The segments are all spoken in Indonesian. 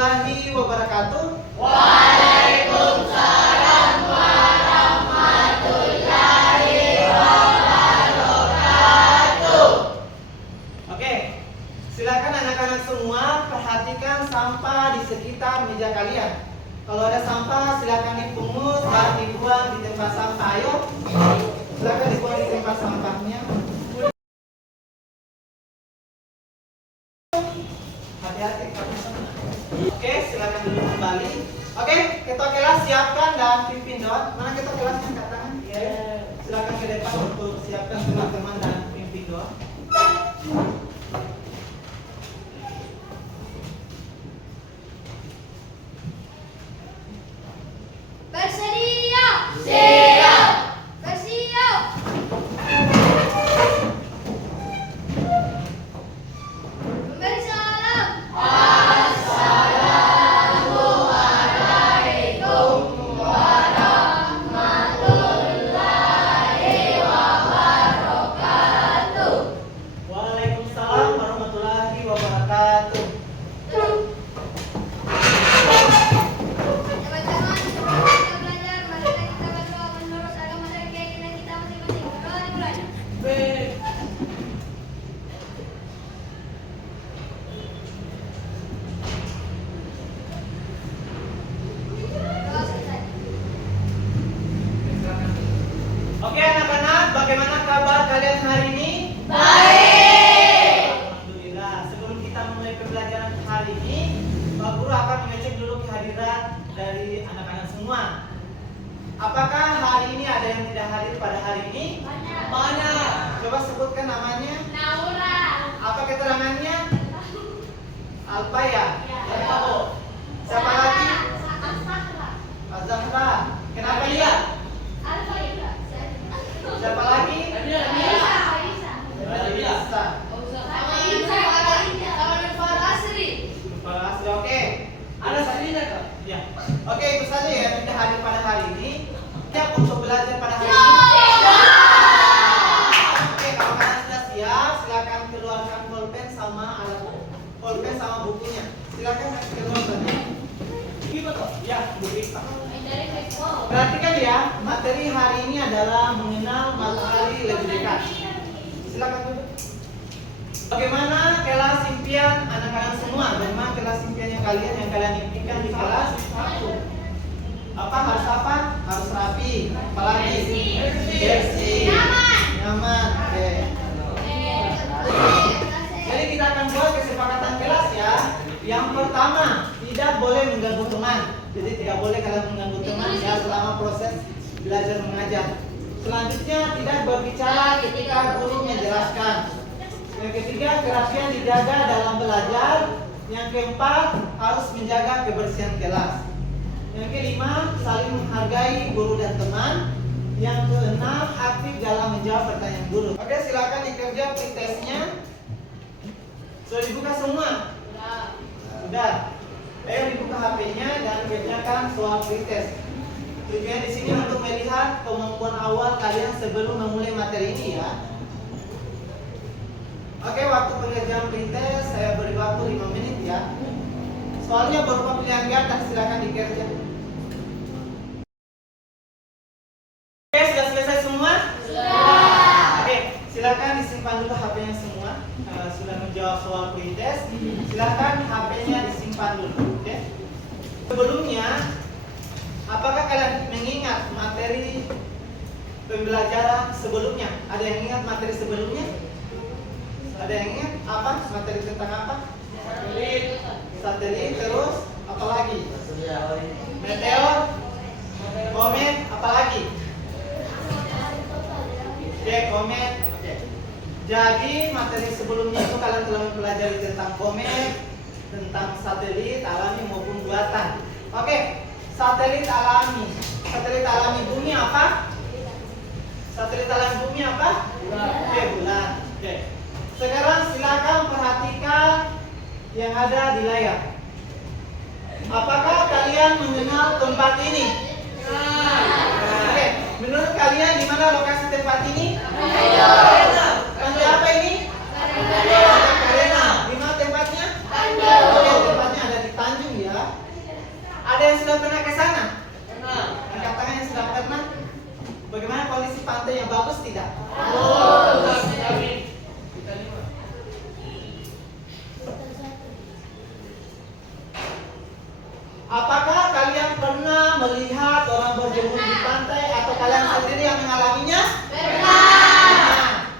warahmatullahi wabarakatuh. Waalaikumsalam warahmatullahi wabarakatuh. Oke, silakan anak-anak semua perhatikan sampah di sekitar meja kalian. Kalau ada sampah silakan dipungut dan dibuang di tempat sampah. Ayo, silakan dibuang di tempat sampahnya. Hati-hati kamu semua. Oke, silakan duduk kembali. Oke, ketua kelas siapkan dan pimpin doa. Mana ketua kelasnya angkat tangan? Silakan ke depan untuk siapkan teman-teman dan pimpin doa. Bersedia. Siap. Bersiap. Memberi salam. Assalamualaikum warahmatullahi wabarakatuh. Waalaikumsalam warahmatullahi wabarakatuh. Teman-teman, sebelum kita belajar, marilah kita berdoa menurut agama dan keyakinan kita masing-masing. Berdoa dimulai. Doa selesai. Oke anak-anak, bagaimana kabar kalian hari ini? Baik. Alhamdulillah. Sebelum kita mulai pembelajaran hari ini, Pak Guru akan mengecek dulu kehadiran dari anak-anak semua. Apakah hari ini ada yang tidak hadir pada hari ini? Banyak. Coba sebutkan namanya. Naura. Apa keterangannya? Alfa ya? Ya. Tahu. Siapa lagi? Asfahra. Azahra. Kenapa dia? Alfa juga. Siapa lagi? Aisyah. Bisa. Oke. Ada Salina kok? Ya. Oke, itu saja ya yang tidak hadir pada hari ini. Siap untuk belajar pada hari ini? Oke, kalau kalian sudah siap, silakan keluarkan pulpen sama alat pulpen sama bukunya. Silakan kasih keluar saja. Gimana kok? Ya, Bu Rita. Perhatikan ya, materi hari ini adalah mengenal matahari lebih dekat. Silakan duduk. Bagaimana kelas impian anak-anak semua? Bagaimana kelas impiannya kalian yang kalian impikan di kelas 1? Apa harus apa? Harus rapi. Apalagi? Bersih. Nyaman. Oke. Jadi kita akan buat kesepakatan kelas ya. Yang pertama, tidak boleh mengganggu teman. Jadi tidak boleh kalian mengganggu teman ya selama proses belajar mengajar. Selanjutnya tidak berbicara ketika guru menjelaskan. Yang ketiga, kerapian dijaga dalam belajar. Yang keempat, harus menjaga kebersihan kelas. Yang kelima, saling menghargai guru dan teman. Yang keenam, aktif dalam menjawab pertanyaan guru. Oke, silakan dikerja pretestnya. Sudah dibuka semua? Sudah. Ayo dibuka HP-nya dan kerjakan soal pretest. Tujuannya di sini untuk melihat kemampuan awal kalian sebelum memulai materi ini ya. Oke, waktu pengerjaan pretest saya beri waktu 5 menit ya. Soalnya berupa pilihan ganda, silakan dikerja. Oke, sudah selesai semua? Sudah. Oke, silakan disimpan dulu HP-nya semua. Sudah menjawab soal pretest, silakan HP-nya disimpan dulu. Oke. Sebelumnya, apakah kalian mengingat materi pembelajaran sebelumnya? Ada yang ingat materi sebelumnya? Ada yang ingat apa? Materi tentang apa? Satelit, terus apa lagi? Meteor, komet, apa lagi? Oke, komet. Oke. Jadi materi sebelumnya itu kalian telah mempelajari tentang komet, tentang satelit alami maupun buatan. Oke, satelit alami. Satelit alami bumi apa? Satelit alami bumi apa? Oke, bulan. Oke. Sekarang silakan perhatikan yang ada di layar. Apakah kalian mengenal tempat ini? Oke, menurut kalian di mana lokasi tempat ini? Pantai apa ini? Arena. Di mana tempatnya? Oke, tempatnya ada di Tanjung ya. sudah pernah ke sana? Pernah. Angkat tangan yang sudah pernah. Bagaimana kondisi pantai yang bagus tidak? Bagus. Amin. Kita lima. Apakah kalian pernah melihat orang berjemur di pantai atau kalian sendiri yang mengalaminya? Pernah.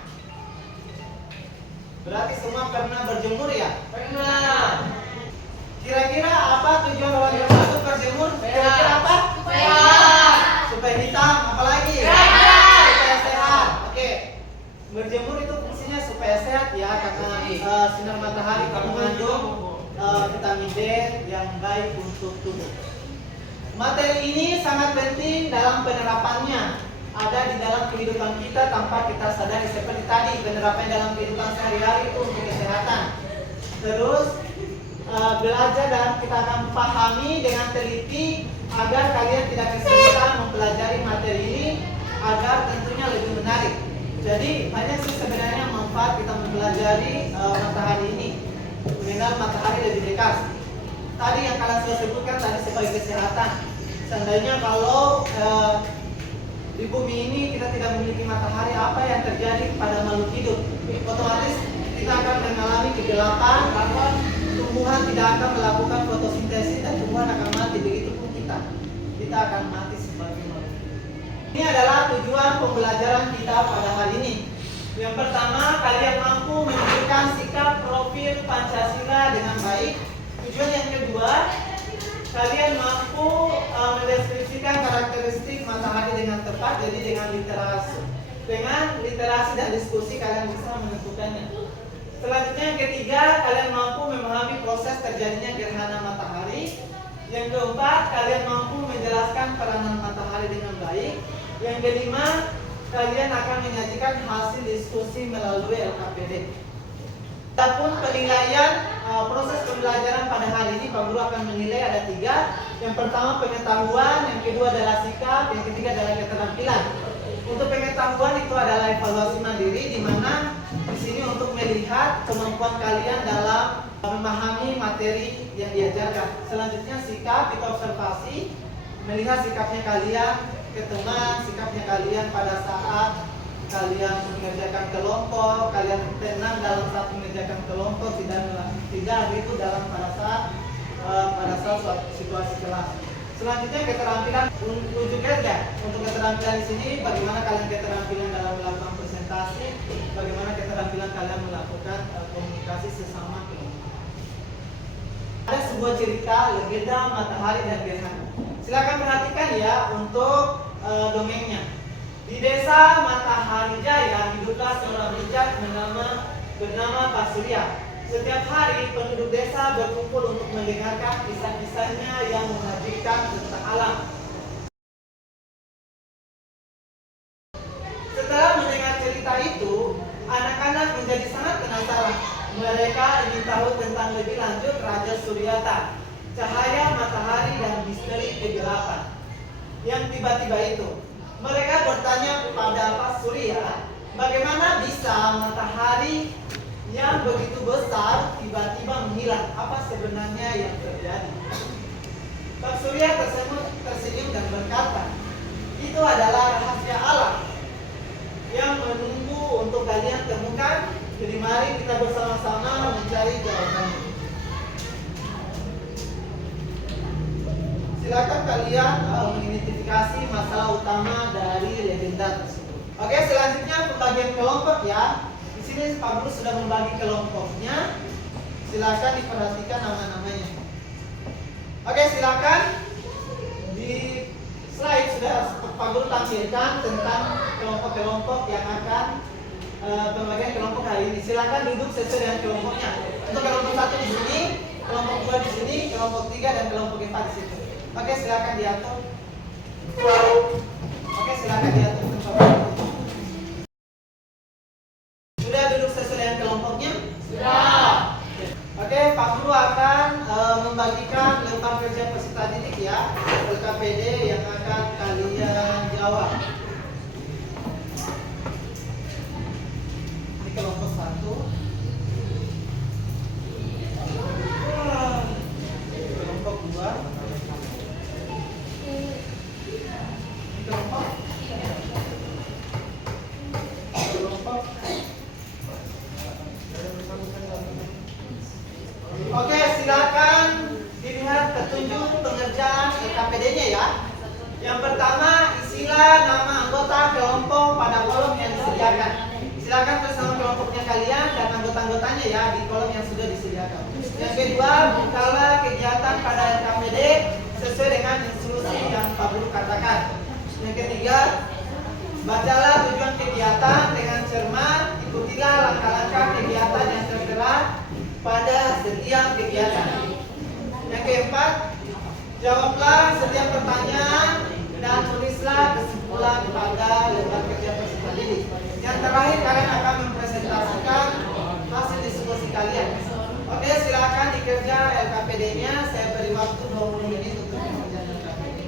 Berarti semua pernah berjemur ya? Pernah. Kira-kira apa tujuan orang yang masuk berjemur? Kira-kira apa? Supaya hitam, apalagi? Supaya sehat. Oke. Berjemur itu fungsinya supaya sehat ya, karena sinar matahari mengandung vitamin D yang baik untuk tubuh. Materi ini sangat penting dalam penerapannya. Ada di dalam kehidupan kita tanpa kita sadari, seperti tadi penerapan dalam kehidupan sehari-hari itu untuk kesehatan. Terus belajar dan kita akan pahami dengan teliti agar kalian tidak kesulitan mempelajari materi ini agar tentunya lebih menarik. Jadi banyak sih sebenarnya manfaat kita mempelajari matahari ini, mengenal matahari lebih dekat. Tadi yang kalian sudah sebutkan tadi sebagai kesehatan. Seandainya kalau di bumi ini kita tidak memiliki matahari, apa yang terjadi pada makhluk hidup? Otomatis kita akan mengalami kegelapan, tumbuhan tidak akan melakukan fotosintesis dan tumbuhan akan mati. Begitupun kita akan mati sebagai makhluk. Ini adalah tujuan pembelajaran kita pada hari ini. Yang pertama, kalian mampu menunjukkan sikap profil Pancasila dengan baik. Tujuan yang kedua, kalian mampu mendeskripsikan karakteristik matahari dengan tepat, jadi dengan literasi dan diskusi kalian bisa menentukannya. Selanjutnya yang ketiga, kalian mampu memahami proses terjadinya gerhana matahari. Yang keempat, kalian mampu menjelaskan peranan matahari dengan baik. Yang kelima, kalian akan menyajikan hasil diskusi melalui LKPD. Adapun penilaian proses pembelajaran pada hari ini, Pak Guru akan menilai ada 3. Yang pertama pengetahuan, yang kedua adalah sikap, yang ketiga adalah keterampilan. Untuk pengetahuan itu adalah evaluasi mandiri, di mana di sini untuk melihat kemampuan kalian dalam memahami materi yang diajarkan. Selanjutnya sikap, kita observasi, melihat sikapnya kalian ke teman, sikapnya kalian pada saat kalian mengerjakan kelompok, kalian tenang dalam saat mengerjakan kelompok, tidak itu dalam pada saat suatu situasi kelas. Selanjutnya keterampilan ujuk kerja. Untuk keterampilan di sini, bagaimana kalian keterampilan dalam melakukan presentasi, bagaimana keterampilan kalian melakukan komunikasi sesama kelompok. Ada sebuah cerita legenda matahari dan gerhana. Silakan perhatikan ya untuk dongengnya. Di desa Matahari Jaya hiduplah seorang bijak bernama Pak Surya. Setiap hari penduduk desa berkumpul untuk mendengarkan kisah-kisahnya yang menakjubkan tentang alam. Setelah mendengar cerita itu, anak-anak menjadi sangat penasaran. Mereka ingin tahu tentang lebih lanjut Raja Suryata, cahaya matahari dan misteri kegelapan yang tiba-tiba itu. Mereka bertanya kepada Pak Surya, bagaimana bisa matahari yang begitu besar tiba-tiba menghilang? Apa sebenarnya yang terjadi? Pak Surya tersenyum dan berkata, itu adalah rahasia alam yang menunggu untuk kalian temukan. Jadi mari kita bersama-sama mencari jawabannya. Silakan kalian mengidentifikasi masalah utama dari legenda tersebut. Oke, selanjutnya pembagian kelompok ya. Di sini Pak Guru sudah membagi kelompoknya. Silakan diperhatikan nama-namanya. Oke, silakan di slide sudah Pak Guru tampilkan tentang kelompok-kelompok yang akan pembagian kelompok hari ini. Silakan duduk sesuai dengan kelompoknya. Untuk kelompok 1 di sini, kelompok 2 di sini, kelompok 3 dan kelompok 4 di situ. Oke, silakan diatur. Oke, silakan diatur tempat. Sudah duduk sesuai dengan kelompoknya? Sudah. Oke, Pak Guru akan membagikan lembar kerja peserta didik ya, LKPD yang akan kalian jawab. Ini kelompok 1. Kelompok 2. tunjuk pengerjaan LKPD-nya ya. Yang pertama, isilah nama anggota kelompok pada kolom yang disediakan. Silakan tulis nama kelompoknya kalian dan anggota-anggotanya ya di kolom yang sudah disediakan. Yang kedua, bukalah kegiatan pada LKPD sesuai dengan instruksi yang Pak Guru katakan. Yang ketiga, bacalah tujuan kegiatan dengan cermat, ikutilah langkah-langkah kegiatan yang tertera pada setiap kegiatan. Yang keempat, jawablah setiap pertanyaan dan tulislah kesimpulan pada lembar kerja peserta didik. Yang terakhir, kalian akan mempresentasikan hasil diskusi kalian. Oke, silakan dikerja LKPD-nya. Saya beri waktu 20 menit untuk mengerjakan LKPD.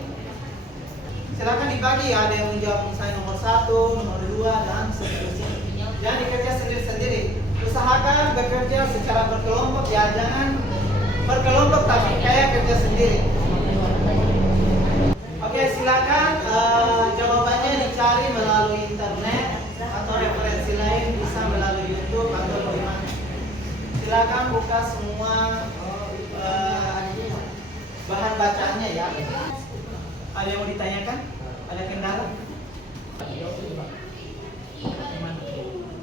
Silakan dibagi, ada yang menjawab misalnya nomor 1, nomor 2, dan seterusnya. Jangan dikerja sendiri-sendiri. Usahakan bekerja secara berkelompok ya, jangan berkelompok tapi kayak kerja sendiri. Oke, silakan jawabannya dicari melalui internet atau referensi lain bisa melalui YouTube atau bagaimana. Silakan buka semua bahan bacaannya ya. Ada yang mau ditanyakan? Ada kendala?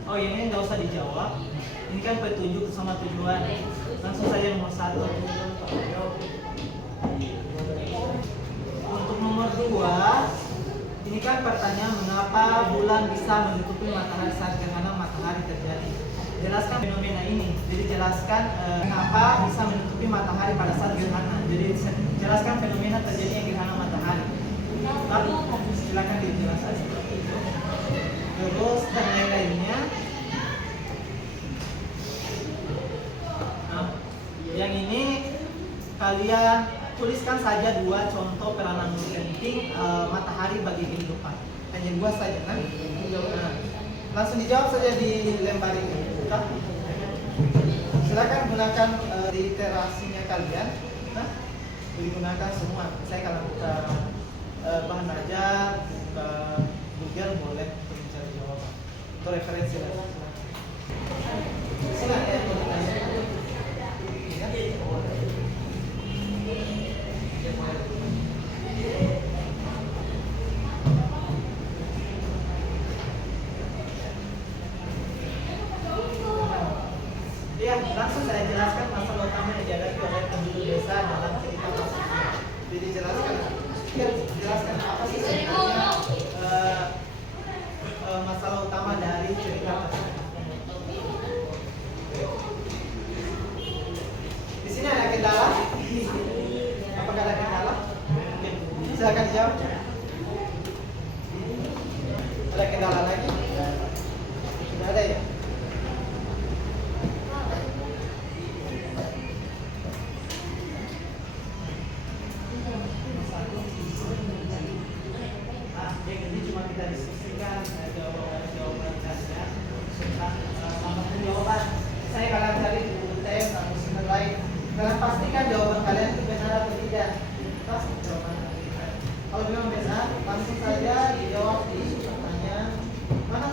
Oh ini nggak usah dijawab. Ini kan petunjuk sama tujuan. Langsung saja nomor 1. Untuk nomor 2, ini kan pertanyaan mengapa bulan bisa menutupi matahari saat gerhana matahari terjadi. Jelaskan fenomena ini. Jadi jelaskan mengapa bisa menutupi matahari pada saat gerhana. Jadi jelaskan fenomena terjadinya gerhana matahari. Lalu silakan dijelaskan seperti itu. Terus dan lain-lainnya. Nah, yang ini kalian tuliskan saja 2 contoh peranan penting matahari bagi kehidupan. Hanya 2 saja kan? Nah, langsung dijawab saja di lembar ini. Silakan gunakan literasinya kalian. Nah, digunakan semua. Saya kalau buka bahan ajar, buka Google boleh untuk mencari jawaban. Untuk referensi lah. Silakan ya, boleh tanya. Ya, langsung saya jelaskan masalah utama yang dihadapi oleh penduduk desa dalam cerita tersebut. Jadi jelaskan apa sih sebenarnya masalah utama dari cerita tersebut. Di sini ada kendala? Apakah ada kendala? Oke, silakan dijawab. Ada kendala lagi? Tidak ada ya? Jadi cuma kita diskusikan jawaban saja tentang sama jawaban. Saya kalian cari di buku TM atau sumber lain. Kalian pastikan jawaban kalian itu benar atau tidak. Pasti jawaban kalian. Kalau memang benar, langsung saja dijawab di pertanyaan. Mana?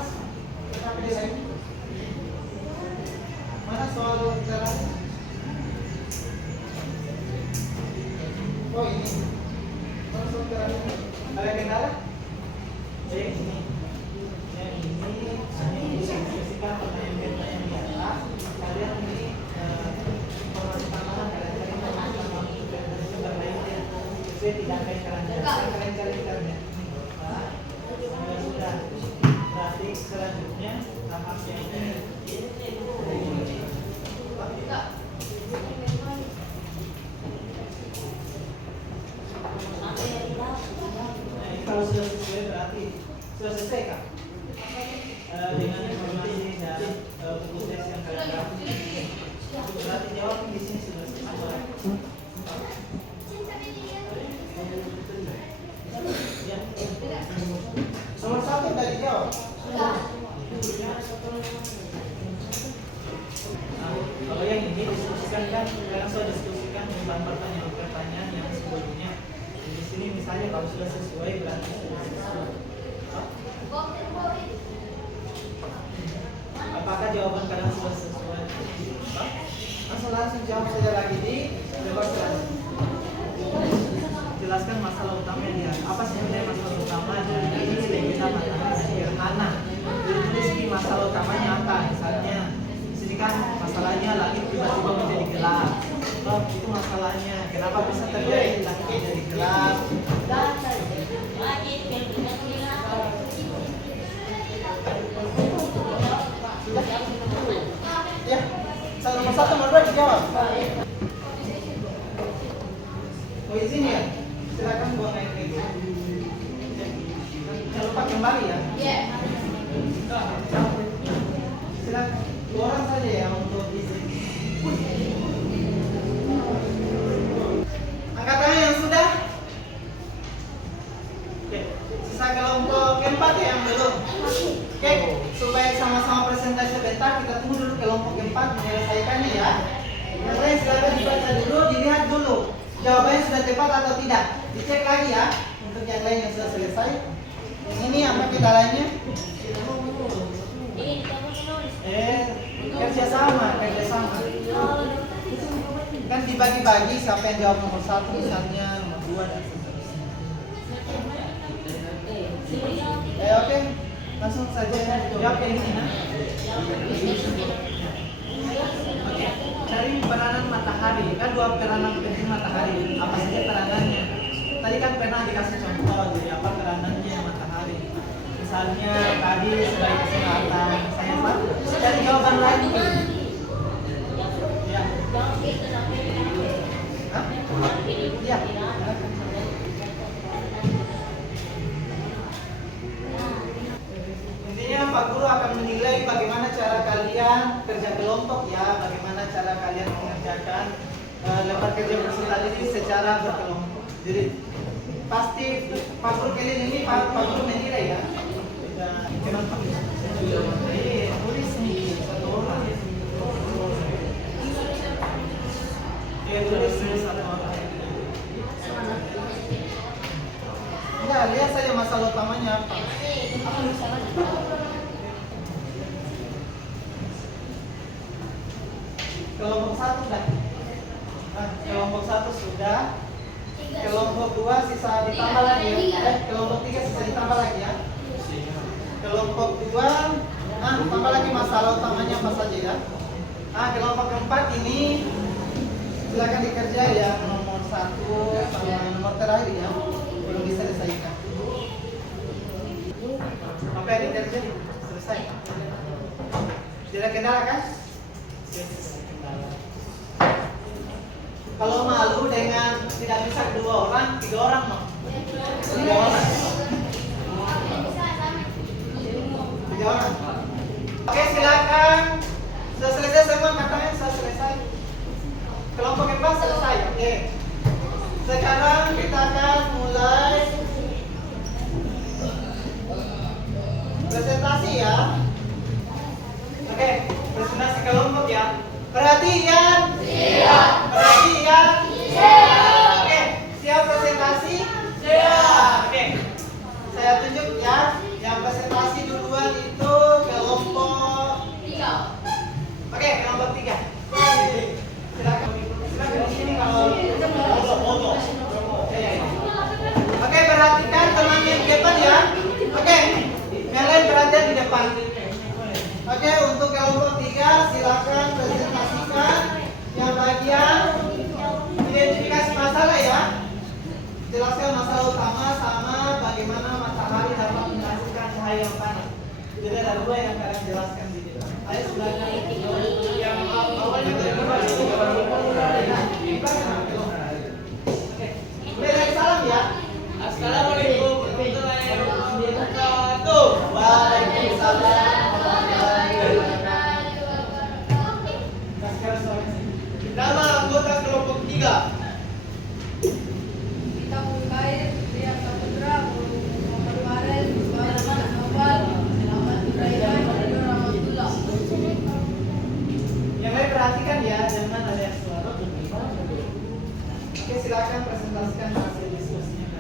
Kenapa di lain? Mana soal literasi? Oh ini. Mana soal literasi? Ada kendala? Yang ini diskusikan pertanyaan-pertanyaan di atas. Kalian ini informasi tambahan kalian cari dari sumber lainnya. Sesuai tidak kayak kalian cari internet. Sudah. Berarti selanjutnya tahap yang ini. Kalau sudah sesuai berarti sudah selesai kak dengan informasi dari buku tes yang kalian dapat. Berarti jawab di sini sudah selesai. Ya. Nomor 1 sudah dijawab. Kalau yang ini diskusikan kan kalian sudah diskusikan tentang pertanyaan yang sebelumnya. Di sini misalnya kalau sudah sesuai berarti sudah sesuai. Apakah jawaban kalian sudah sesuai? Langsung jawab saja lagi di lembar selanjutnya. jelaskan masalah utamanya dia. Apa sebenarnya masalah utama dari legenda matahari gerhana? Jadi tulis di masalah utamanya apa? Misalnya di sini kan masalahnya langit tiba-tiba menjadi gelap. Oh, itu masalahnya. Kenapa bisa terjadi langit menjadi gelap? Ya, nomor 1 nomor 2 dijawab. Oh izin ya, silakan buang air itu. Jangan lupa kembali ya. Silakan, 2 orang saja ya untuk izin. Angkat tangan yang sudah. Oke, sisa kelompok keempat ya yang belum. Oke, supaya sama-sama presentasi sebentar, kita tunggu dulu kelompok keempat menyelesaikannya ya. Yang lain silakan dibaca dulu, dilihat dulu. Jawabannya sudah tepat atau tidak. Dicek lagi ya, untuk yang lain yang sudah selesai. Yang ini apa kita lainnya? Kerjasama. Kan dibagi-bagi siapa yang jawab nomor 1 misalnya, nomor 2 dan seterusnya. Oke. Langsung saja jawab yang ini nah. Oke. Cari peranan matahari. Kan 2 peranan penting matahari. Apa saja peranannya? Tadi kan pernah dikasih contoh. Jadi apa peranannya matahari? Misalnya tadi sebagai kesehatan. Saya cari jawaban lagi. Ya. Hah? Iya. Intinya Pak Guru akan menilai bagaimana cara kalian kerja kelompok ya, bagaimana cara kalian mengerjakan lembar kerja presentasi ini secara berkelompok. Jadi pasti Pak Guru kalian ini Pak Guru menilai ya. Kenapa? Tulis nih 1 orang. Tulis 1 orang. Nah, lihat saja masalah utamanya apa. Kelompok 1 sudah. Kelompok 1 sudah. Kelompok 2 sisa ditambah lagi ya. Kelompok 3 sisa ditambah lagi ya. Kelompok 2 tambah lagi masalah utamanya apa saja ya. Kelompok keempat ini silakan dikerja ya, nomor 1 sama nomor terakhir ya. Belum diselesaikan. Apa yang dikerja selesai? Tidak kendala kan? Kalau malu dengan tidak bisa 2 orang, 3 orang mau? 3 orang. 3 orang. Oke, silakan. Sudah selesai semua katanya, sudah selesai. Kelompok keempat selesai. Oke. Sekarang kita akan mulai presentasi ya. Oke, presentasi kelompok ya. Perhatian. Siap. Perhatian. Siap. Oke, siap presentasi? Siap. Oke. Saya tunjuk ya. Yang presentasi duluan itu kelompok 3. Oke, kelompok 3. Silakan di sini kalau Oke, perhatikan teman yang di depan ya. Oke, yang lain perhatian di depan. Oke, untuk kelompok 3 silakan presentasikan yang bagian identifikasi masalah ya. Jelaskan masalah utama sama bagaimana matahari dapat menghasilkan cahaya yang panas. Jadi ada 2 yang kalian jelaskan di depan. Ayo silakan. Yang awalnya Oke, salam ya. Assalamualaikum warahmatullahi wabarakatuh. Waalaikumsalam warahmatullahi wabarakatuh. Nama anggota kelompok 3. Kita mulai Ria Saputra, Muhammad Farel, Muhammad Nawal, Muhammad Ibrahim, Rahmatullah. Yang lain perhatikan ya, jangan ada yang suara. Oke, silakan presentasikan hasil diskusinya.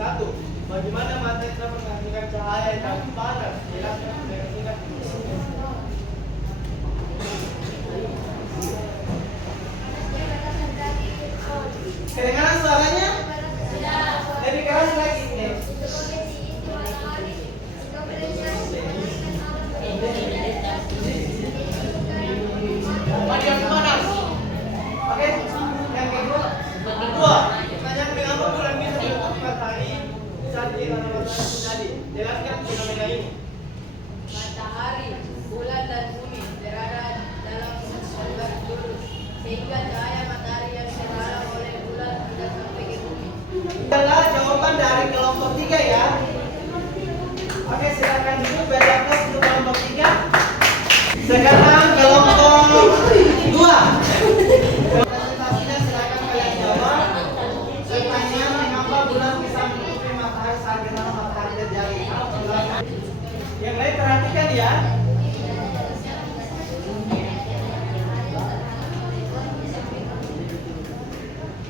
1. Bagaimana matahari dapat menghasilkan cahaya yang panas? Jelaskan dengan singkat. Kedengaran suaranya? Dua, pertanyaan mengapa bulan bisa ditutupi matahari saat gerhana matahari terjadi? Jelaskan fenomena ini. Matahari, bulan dan bumi berada dalam sumber lurus sehingga cahaya matahari yang terhalang oleh bulan tidak sampai ke bumi. Adalah jawaban dari kelompok 3 ya. Oke, silakan dulu beda kelas untuk kelompok 3. Sekarang kelompok 2. Presentasinya silakan kalian jawab. Pertanyaan mengapa bulan bisa menutupi matahari saat gerhana matahari terjadi? Silakan. Yang lain perhatikan ya.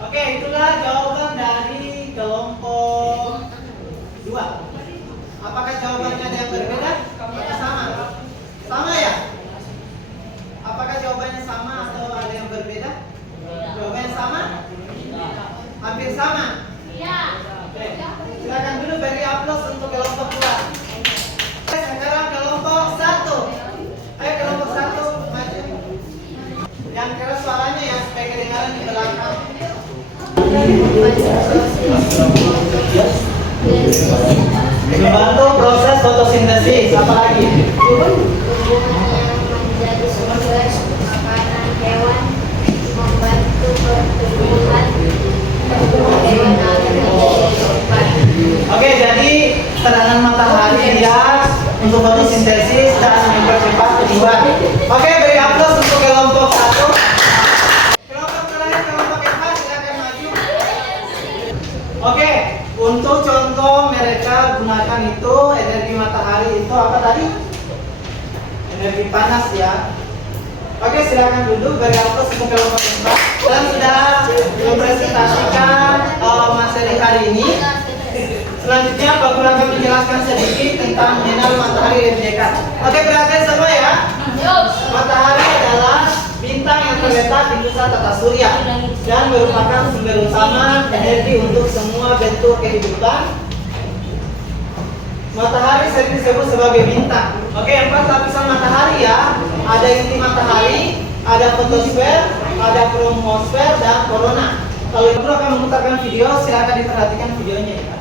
Oke, itulah jawaban dari kelompok 2. Apakah jawabannya ada yang berbeda? Atau sama? Sama ya? Apakah jawabannya sama atau ada yang berbeda? Jawabannya sama? Hampir sama? Oke, silakan dulu beri aplaus untuk kelompok 2. Sekarang kelompok 1. Ayo kelompok 1 maju. Yang keras suaranya ya supaya kedengaran di belakang. Membantu proses fotosintesis. Apa lagi? Tumbuhan yang menjadi sumber makanan hewan, membantu pertumbuhan hewan agar menjadi cepat. Oke, jadi tekanan matahari dia untuk fotosintesis dan mempercepat tumbuhan. Oke, beri aplaus untuk kelompok 1. Kelompok terakhir, kelompok yang silakan maju. Oke, untuk contoh mereka gunakan itu energi matahari itu apa tadi? Energi panas ya. Oke, silakan duduk, beri aplaus untuk kelompok 4. Dan sudah mempresentasikan materi hari ini. Selanjutnya Pak Guru akan menjelaskan sedikit tentang mengenal matahari lebih dekat. Oke, perhatian semua ya. Matahari adalah bintang yang terletak di pusat tata surya dan merupakan sumber utama energi untuk semua bentuk kehidupan. Matahari sering disebut sebagai bintang. Oke, 4 lapisan matahari ya. Ada inti matahari, ada fotosfer, ada kromosfer, dan korona. Kalau Ibu akan memutarkan video, silakan diperhatikan videonya ya.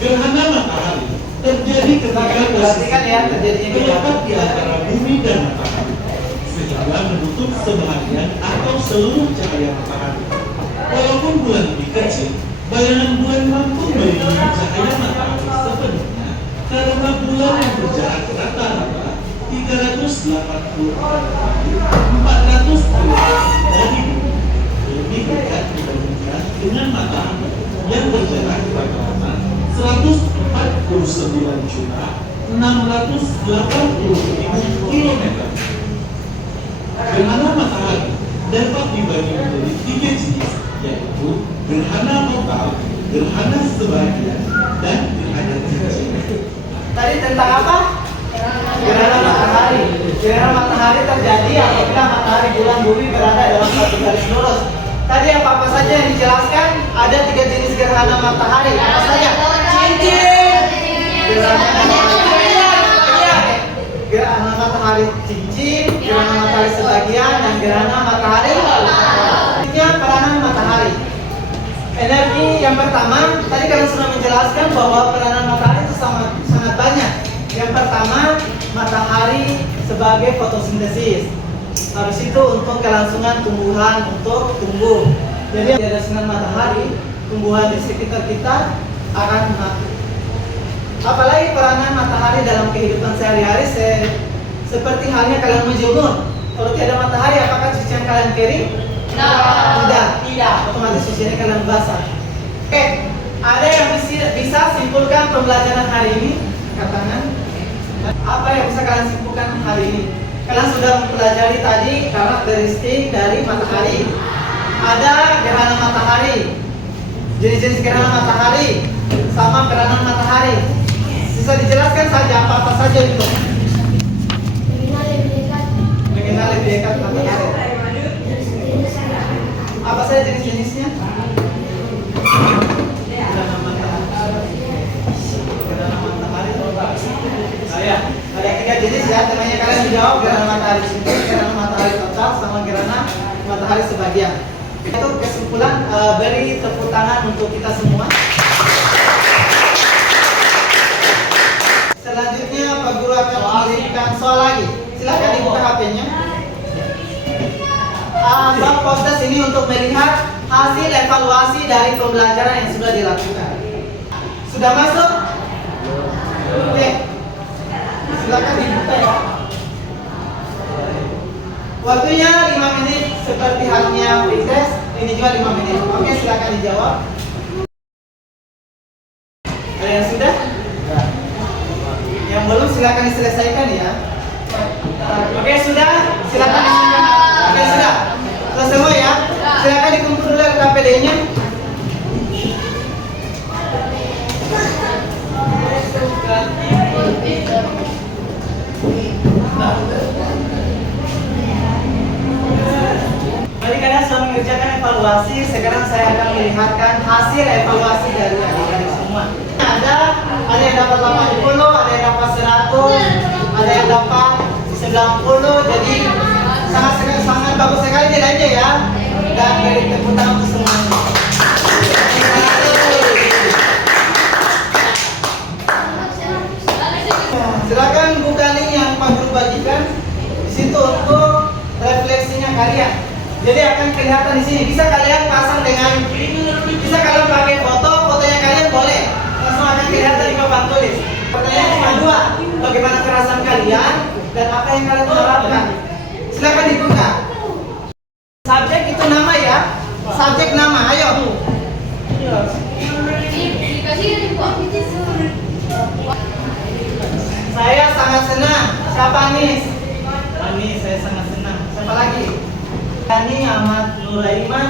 Gerhana matahari terjadi ketika Perhatikan ya terjadinya terletak di antara bumi dan matahari sehingga menutup sebahagian atau seluruh cahaya matahari. Walaupun bulan lebih kecil, bayangan bulan mampu melindungi cahaya matahari sepenuhnya karena bulan yang berjarak rata-rata 384 kali 400 dari bumi lebih dekat dibandingkan dengan matahari yang berjarak rata-rata 149.680.000 kilometer. Gerhana matahari dapat dibagi menjadi 3 jenis, yaitu gerhana total, gerhana sebagian, dan gerhana cincin. Tadi tentang apa? Gerhana matahari. Gerhana matahari terjadi apabila matahari, bulan, bumi berada dalam satu garis lurus. Tadi apa saja yang dijelaskan? Ada 3 jenis gerhana matahari. Apa saja? Cincin. Gerhana matahari cincin, gerhana matahari sebagian, dan gerhana matahari. Ini peranan matahari. Energi yang pertama, tadi kalian sudah menjelaskan bahwa peranan matahari itu sangat banyak. Yang pertama, matahari sebagai fotosintesis. Habis itu untuk kelangsungan tumbuhan untuk tumbuh. Jadi ada sinar matahari, tumbuhan di sekitar kita akan mati. Apalagi peranan matahari dalam kehidupan sehari-hari seperti halnya kalian menjemur. Kalau tidak ada matahari, apakah cucian kalian kering? Tidak. Otomatis cuciannya kalian basah. Oke, ada yang bisa simpulkan pembelajaran hari ini? Katakan. Apa yang bisa kalian simpulkan hari ini? Kalian sudah mempelajari tadi karakteristik dari matahari. Ada gerhana matahari, jenis-jenis gerhana matahari, sama peranan matahari. Bisa dijelaskan saja apa saja itu? Mengenal lebih dekat matahari. Apa saja jenis-jenisnya? Gerhana matahari. Gerhana matahari. Oh ya. Ada 3 jenis ya, temanya kalian dijawab gerhana matahari cincin, gerhana matahari total, sama gerhana matahari sebagian. Itu kesimpulan, beri tepuk tangan untuk kita semua. Selanjutnya Pak Guru akan mengirimkan soal lagi. Silakan dibuka HP-nya. Bang Posdes ini untuk melihat hasil evaluasi dari pembelajaran yang sudah dilakukan. Sudah masuk? Oke. Silakan dibuka ya. Waktunya 5 menit seperti halnya pretest, ini juga 5 menit. Oke, silakan dijawab. Ada yang sudah? Yang belum silakan diselesaikan ya. Oke, sudah? Silakan diselesaikan. Oke, sudah. Sudah semua ya? Silakan dikumpul dulu KPD-nya. Tadi kalian sudah mengerjakan evaluasi, sekarang saya akan melihatkan hasil evaluasi dari adik-adik semua. Ada yang dapat 80, ada yang dapat 100, ada yang dapat 90, jadi sangat bagus sekali nilainya ya. Dan beri tepuk tangan untuk semuanya. Silakan buka link yang Pak Guru bagikan di situ untuk refleksinya kalian. Jadi akan kelihatan di sini. Bisa kalian pasang dengan, bisa kalian pakai fotonya kalian boleh. Langsung akan kelihatan di papan tulis. Pertanyaan cuma 2. Bagaimana kerasan kalian dan apa yang kalian harapkan? Silakan dibuka. Subjek itu nama ya. Subjek nama. Ayo. Saya sangat senang. Siapa Anis? Anis, saya sangat senang. Siapa lagi? Dani Ahmad Nuraiman.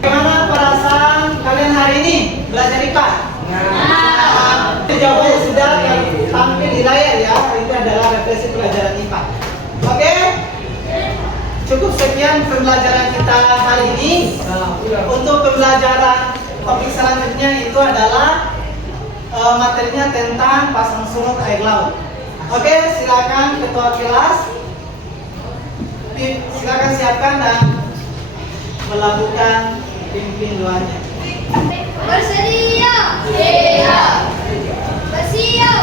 Bagaimana perasaan kalian hari ini belajar IPA? Jawabannya sudah tampil di layar ya. Itu adalah refleksi pelajaran IPA. Oke? Cukup sekian pembelajaran kita hari ini. Untuk pembelajaran topik selanjutnya itu adalah materinya tentang pasang surut air laut. Oke, silakan ketua kelas. Silakan siapkan dan melakukan pimpin doanya. Bersedia. Siap. Bersiap.